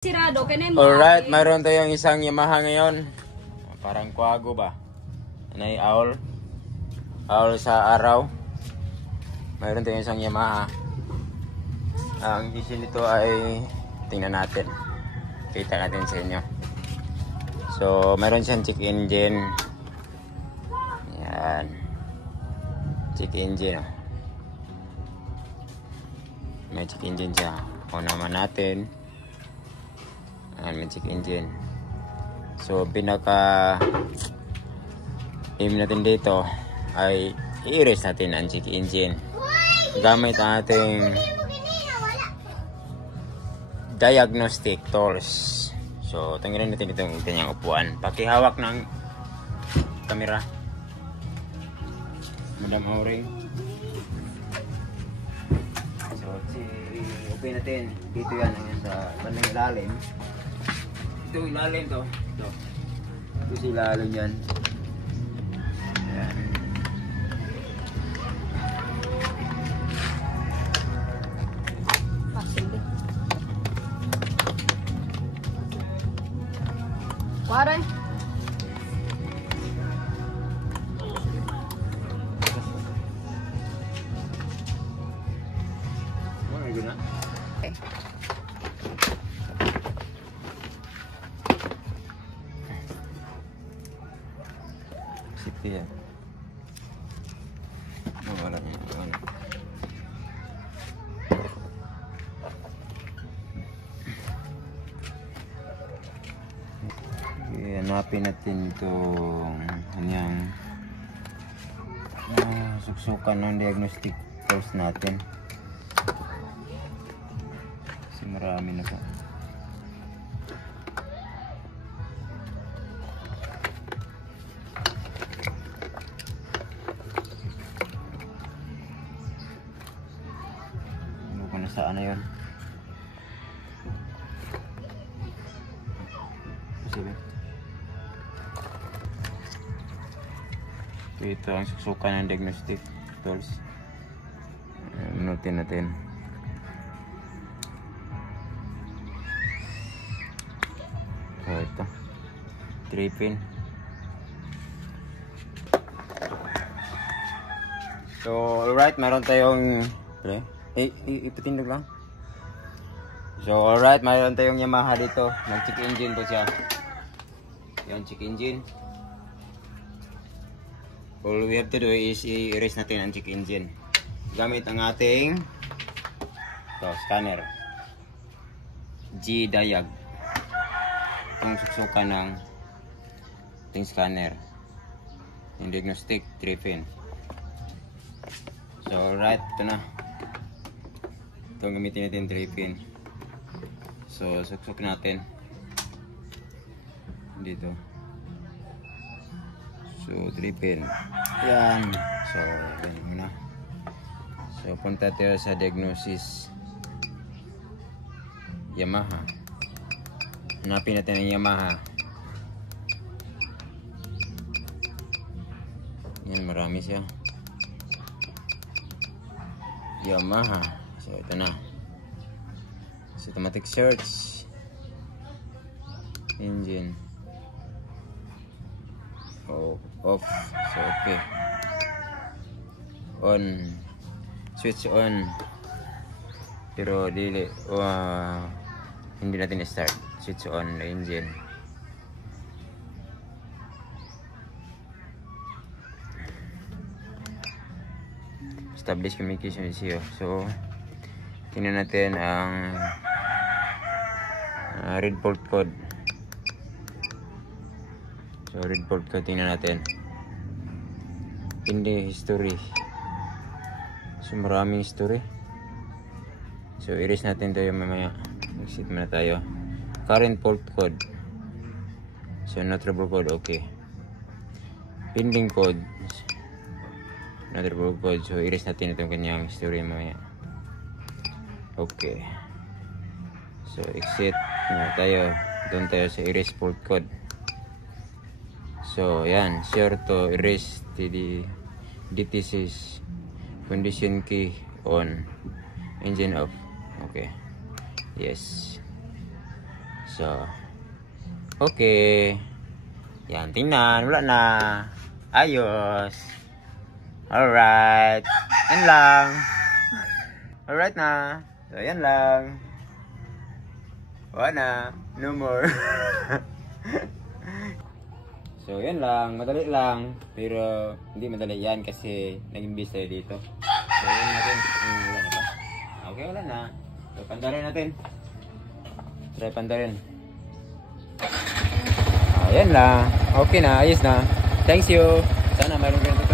Sirado, kaya mo. Alright, mayroon tayong isang Yamaha ngayon. Parang kuwago ba? Ano yung owl? Owl sa araw. Mayroon tayong isang Yamaha. Ang issue nito ay tingnan natin. Kita natin sa inyo. So, mayroon siyang check engine. Yan. Check engine. May check engine siya. O naman natin. May check engine. So pinaka aim natin dito ay i-erase natin ang check engine gamit ang ating diagnostic tools. So tanggalin natin itong kanyang upuan. Pakihawak ng camera, Madam Auring. So okay natin dito, yan sa bandang ilalim. Ito ilalim to. Ito si ilalim yan. Ayan. Waray. Ano guna? Okay. Safety yan. Wala niya. Wala. Hanapin natin itong kanyang suksukan ng diagnostic tools natin. Kasi marami na po. Saan na yun? Sige. Ito ang susukan ng diagnostic tools. Minutin natin. So ito 3 pin. So alright, meron tayong ipatindog lang. So alright, mayroon tayong Yamaha dito. Nag-check engine po siya. Yan, check engine. All we have to do is i-erase natin ang check engine gamit ang ating scanner G-Diag. Itong suksukan ng ating scanner, yung diagnostic 3 pin. So alright, ito na. Itong gamitin natin 3 pin. So suksok natin dito. So 3 pin. Yan. So ganyan muna. So punta tayo sa diagnosis Yamaha. Hanapin natin ang Yamaha. Yan, marami siya. Yamaha. So ito na. So, automatic search. Engine. Off. So okay. On. Switch on. Pero hindi natin start. Switch on the engine. Establish communication with you. So tingnan natin ang read port code. So read port code, tingnan natin. Hindi history. So maraming history. So erase natin tayo mamaya. Exit muna tayo. Current port code. So not trouble code, okay. Pending code. Not trouble code. So erase natin itong kanyang history mamaya. Okay. So exit na tayo. Doon tayo sa erase port code. So yan, sure to erase the DTC's condition key on, engine off. Okay. Yes. So, okay. Yan, tingnan. Wala na. Ayos. Alright. Yan lang. Alright na. So, yan lang. Wala na. No more. So, yan lang. Madali lang. Pero, hindi madali yan kasi nag-imbis tayo dito. So, yan natin. Wala na ba? Okay, wala na. So, pandarin natin. Try pandarin. Ayan lang. Okay na. Ayos na. Thanks you. Sana mayroon kayo